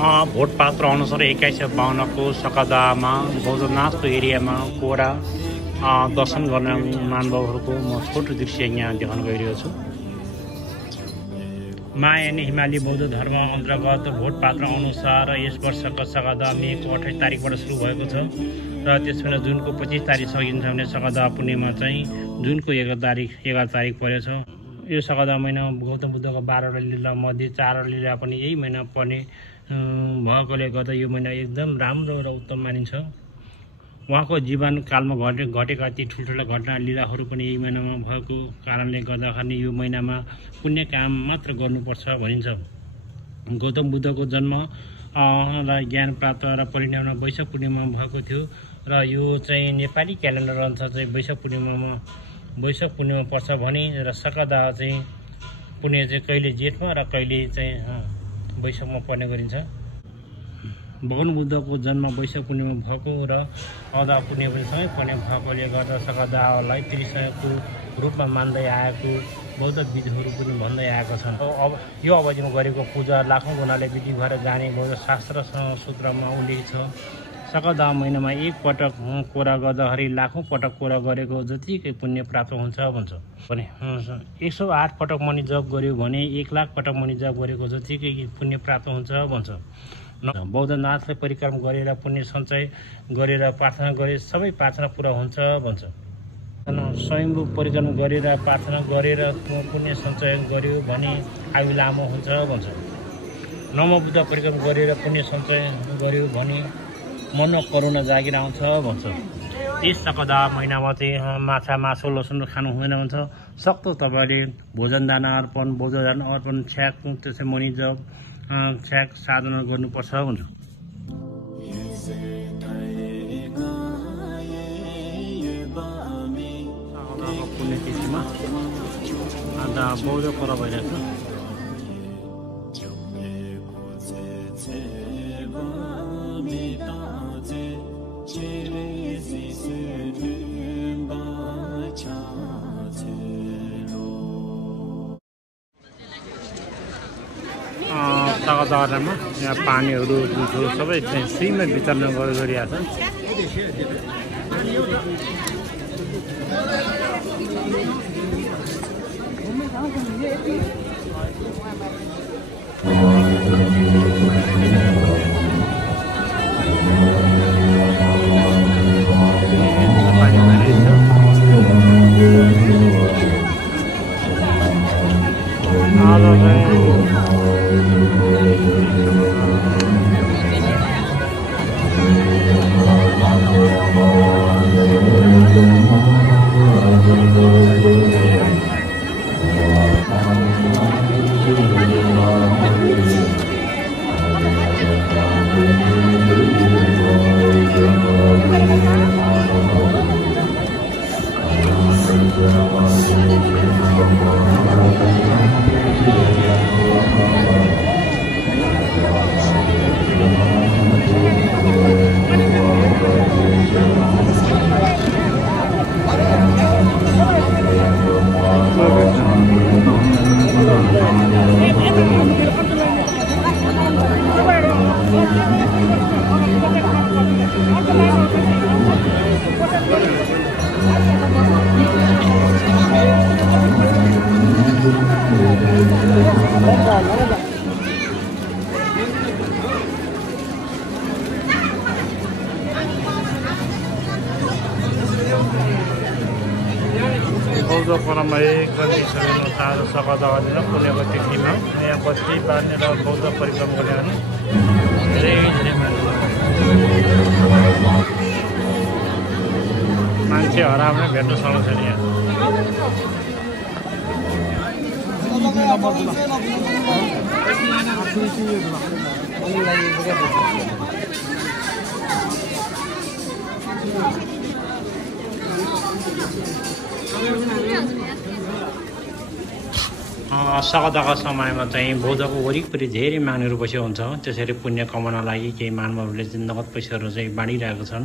Vote पात्र अनुसार 2152 को सकदामा बौद्धनाथको एरियामा कोडा दर्शन गर्ने महानुभावहरूको म छोटो दृश्य यहाँ देखाउन गइरहेको छु। महायानी हिमाली बौद्ध धर्म अन्तर्गत भोट पात्र अनुसार यस वर्षको सकदा मेको 28 तारिकबाट सुरु भएको छ र त्यसपछि जुनको 25 तारिक सकिन्छ भने सकदा पूर्णिमा चाहिँ जुनको 11 तारिक परेछ। यो सकदा महिना गौतम बुद्धको 12 लीला मध्ये 4 लीला पनि यही महिना पर्ने भएकोले गर्दा यो महिना एकदम राम्रो र उत्तम मानिन्छ। उहाँको जीवन कालमा घटेका ती ठुल्ठुला घटना लीलाहरू पनि यही महिनामा भएको कारणले गर्दाखेरि यो महिनामा पुण्य काम मात्र गर्नुपर्छ भनिन्छ। गौतम बुद्धको जन्म र ज्ञान प्राप्त र परिणाममा वैशाख पूर्णिमा भएको थियो र यो चाहिँ नेपाली क्यालेन्डर अनुसार चाहिँ वैशाख पूर्णिमा पर्छ भने र सकदा चाहिँ पुण्य चाहिँ कहिले जेठमा र कहिले चाहिँ वैशाखमा पर्ने गरिन्छ। भगवान बुद्धको जन्म वैशाख पूर्णिमा भएको र अदा पुण्य पनि सँगै पर्ने भएकोले गर्दा सकदालाई त्रिशयको रूपमा मान्दै आएको बौद्ध विधिहरू पनि भन्दै आएका छन्। अब यो अवधिमा गरेको पूजा लाखौँ गुणाले विधि भएर जाने बौद्ध शास्त्र सूत्रमा उल्लेख छ। सकदा महिनामा एक पटक कोरा गर्दाखेरि लाखौँ पटक कोरा गरेको जतिकै पुण्य प्राप्त हुन्छ भन्छ भने 108 पटक मणि जप गर्यो भने 1 लाख पटक मणि जप गरेको जतिकै पुण्य प्राप्त हुन्छ भन्छ। बौद्धनाथलाई परिक्रमा गरेर पुण्य सञ्चय गरेर प्रार्थना गरे सबै प्रार्थना पुरा हुन्छ भन्छ। स्वयम्भू परिक्रमा गरेर प्रार्थना गरेर पुण्य सञ्चय गर्यो भने आयु लामो हुन्छ भन्छ। नवबुद्ध परिक्रमा गरेर पुण्य सञ्चय गर्यो भने मन करुणा जागिर आउँछ भन्छ। यस सकदा महिनामा चाहिँ माछा मासु लसुन खानु हुँदैन भन्छ। सक्दो तपाईँले भोजन दाना अर्पण बौद्ध दान अर्पण छ्याक त्यसै मणि जप छ्याक साधना गर्नुपर्छ भन्छ। पुण्यतिथिमा अन्त बौद्ध पर्व भइरहेको छ। सकदामा यहाँ पानीहरू जुसहरू सबै चाहिँ फ्रीमा वितरण गरिरहेको छ। बौद्ध परम्परा एकदमै ताजा सकदा गरेर पुण्यको तिथिमा यहाँ बस्ती बाँधेर बौद्ध परिक्रमा गरेर धेरै मान्छे हराउने भेट्न सक्छ नि यहाँ। सकदाका समयमा चाहिँ बौद्धको वरिपरि धेरै माग्नेहरू बसेको हुन्छ। त्यसरी पुण्य कमाउन लागि केही मानवहरूले चाहिँ नगद पैसाहरू चाहिँ बाँडिरहेका छन्।